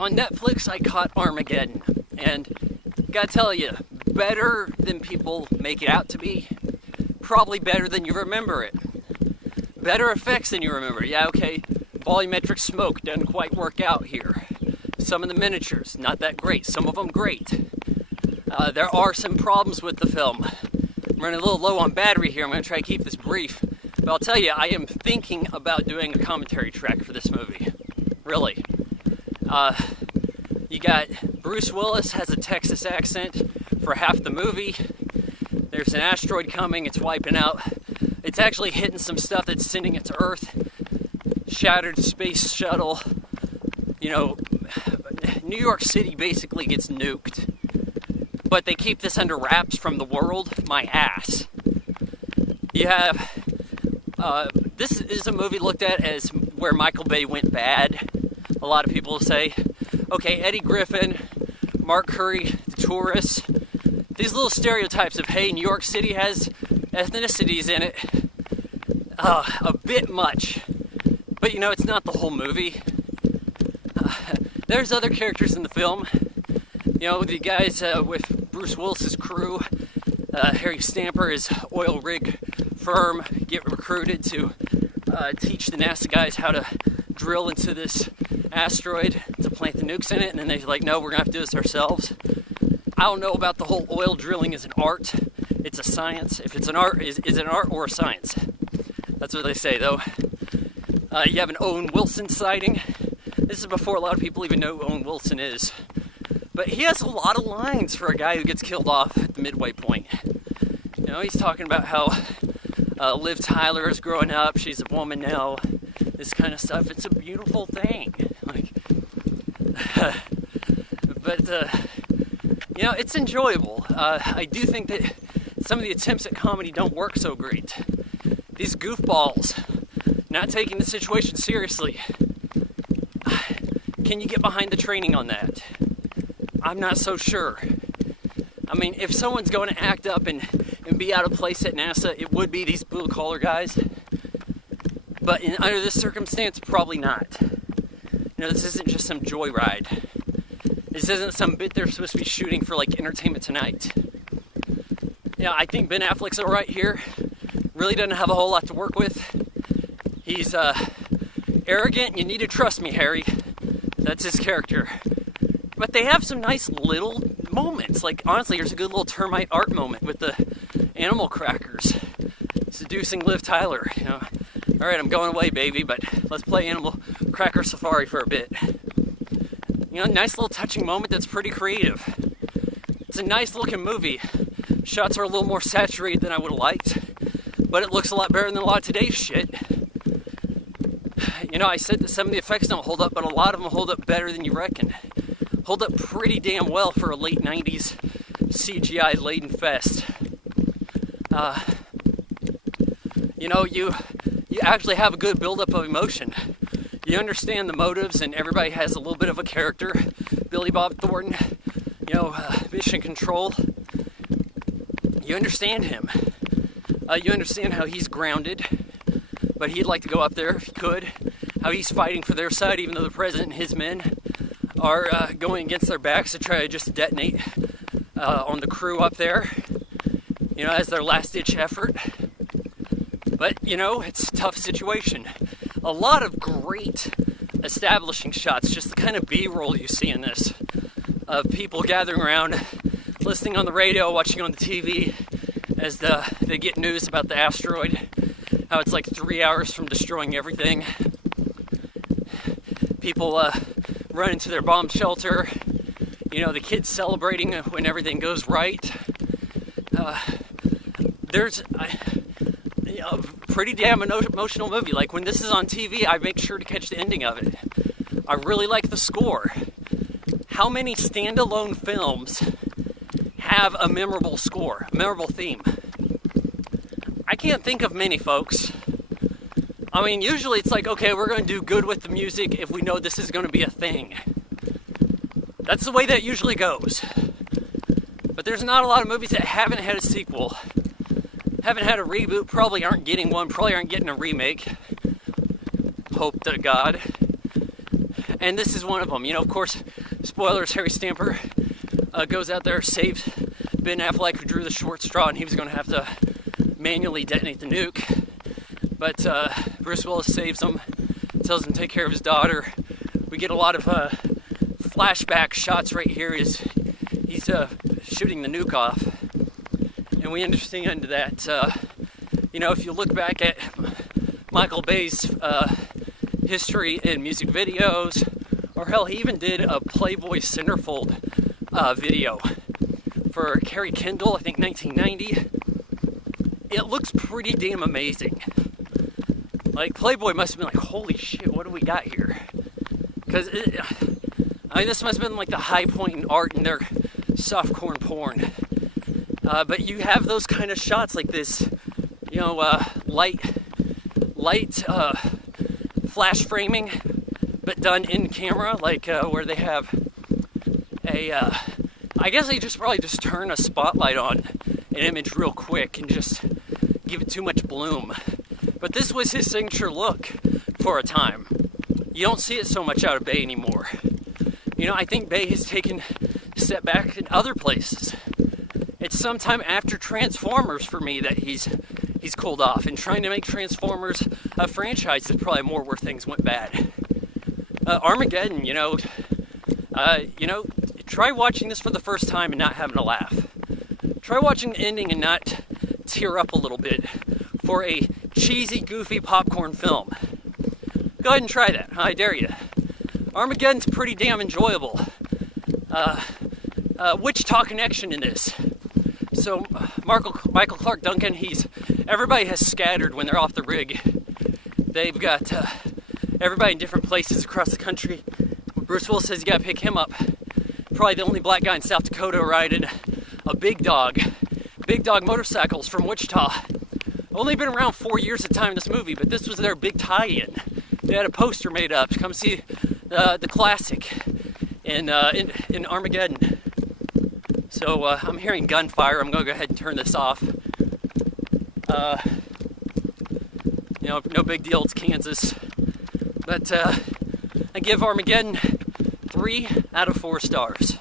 on Netflix, I caught Armageddon, and gotta tell you, better than people make it out to be. Probably better than you remember it. Better effects than you remember. Yeah, okay, volumetric smoke doesn't quite work out here. Some of the miniatures, not that great. Some of them great. There are some problems with the film. I'm running a little low on battery here. I'm going to try to keep this brief. But I'll tell you, I am thinking about doing a commentary track for this movie. Really. You got Bruce Willis has a Texas accent for half the movie. There's an asteroid coming. It's wiping out. It's actually hitting some stuff that's sending it to Earth. Shattered space shuttle. You know, New York City basically gets nuked. But they keep this under wraps from the world. My ass. You have... this is a movie looked at as where Michael Bay went bad. A lot of people say, okay, Eddie Griffin, Mark Curry, the tourists, these little stereotypes of, hey, New York City has ethnicities in it, a bit much. But you know, it's not the whole movie. There's other characters in the film. You know, the guys with Bruce Willis's crew, Harry Stamper, his oil rig firm, get recruited to teach the NASA guys how to drill into this asteroid to plant the nukes in it, and then they're like, no, we're gonna have to do this ourselves. I don't know about the whole oil drilling as an art. It's a science. If it's an art, is it an art or a science? That's what they say, though. You have an Owen Wilson sighting. This is before a lot of people even know who Owen Wilson is. But he has a lot of lines for a guy who gets killed off at the midway point. You know, he's talking about how Liv Tyler is growing up. She's a woman now. This kind of stuff. It's a beautiful thing. Like, but you know, it's enjoyable. I do think that some of the attempts at comedy don't work so great. These goofballs not taking the situation seriously. Can you get behind the training on that? I'm not so sure. I mean, if someone's going to act up and be out of place at NASA, it would be these blue-collar guys. But under this circumstance, probably not. You know, this isn't just some joyride. This isn't some bit they're supposed to be shooting for, like, Entertainment Tonight. Yeah, I think Ben Affleck's alright here. Really doesn't have a whole lot to work with. He's arrogant. You need to trust me, Harry. That's his character. But they have some nice little moments. Like, honestly, there's a good little termite art moment with the animal crackers seducing Liv Tyler. You know, all right, I'm going away, baby, but let's play Animal Cracker Safari for a bit. You know, nice little touching moment that's pretty creative. It's a nice looking movie. Shots are a little more saturated than I would have liked, but it looks a lot better than a lot of today's shit. You know, I said that some of the effects don't hold up, but a lot of them hold up better than you reckon. Hold up pretty damn well for a late 90s CGI laden fest. You know, you actually have a good buildup of emotion. You understand the motives, and everybody has a little bit of a character. Billy Bob Thornton, you know, Mission Control. You understand him. You understand how he's grounded, but he'd like to go up there if he could. How he's fighting for their side, even though the president and his men are going against their backs to try to just detonate on the crew up there, you know, as their last-ditch effort. But, you know, it's a tough situation. A lot of great establishing shots, just the kind of B-roll you see in this, of people gathering around, listening on the radio, watching on the TV, as they get news about the asteroid, how it's like 3 hours from destroying everything. People run into their bomb shelter, you know, the kids celebrating when everything goes right. There's a pretty damn emotional movie. Like, when this is on TV, I make sure to catch the ending of it. I really like the score. How many standalone films have a memorable score, a memorable theme? I can't think of many, folks. I mean, usually it's like, okay, we're going to do good with the music if we know this is going to be a thing. That's the way that usually goes. But there's not a lot of movies that haven't had a sequel, haven't had a reboot, probably aren't getting one, probably aren't getting a remake. Hope to God. And this is one of them. You know, of course, spoilers, Harry Stamper goes out there, saves Ben Affleck, who drew the short straw, and he was going to have to manually detonate the nuke. But Bruce Willis saves him, tells him to take care of his daughter. We get a lot of flashback shots right here as he's shooting the nuke off. And we understand that, you know, if you look back at Michael Bay's history in music videos, or hell, he even did a Playboy centerfold video for Carrie Kendall, I think 1990. It looks pretty damn amazing. Like, Playboy must have been like, holy shit, what do we got here? Because, I mean, this must have been like the high point in art in their softcore porn. But you have those kind of shots like this, you know, light flash framing, but done in camera, like where they have a, I guess they probably just turn a spotlight on an image real quick and just give it too much bloom. But this was his signature look for a time. You don't see it so much out of Bay anymore. You know, I think Bay has taken a step back in other places. It's sometime after Transformers for me that he's cooled off and trying to make Transformers a franchise that's probably more where things went bad. Armageddon, you know, try watching this for the first time and not having a laugh. Try watching the ending and not tear up a little bit for a cheesy, goofy popcorn film. Go ahead and try that. I dare you. Armageddon's pretty damn enjoyable. Wichita connection in this. So Michael Clark Duncan, everybody has scattered when they're off the rig. They've got everybody in different places across the country. Bruce Willis says you gotta pick him up. Probably the only black guy in South Dakota riding a big dog motorcycles from Wichita. Only been around 4 years at the time of this movie, but this was their big tie-in. They had a poster made up to come see the classic in Armageddon. So I'm hearing gunfire. I'm going to go ahead and turn this off. You know, no big deal. It's Kansas. But I give Armageddon 3 out of 4 stars.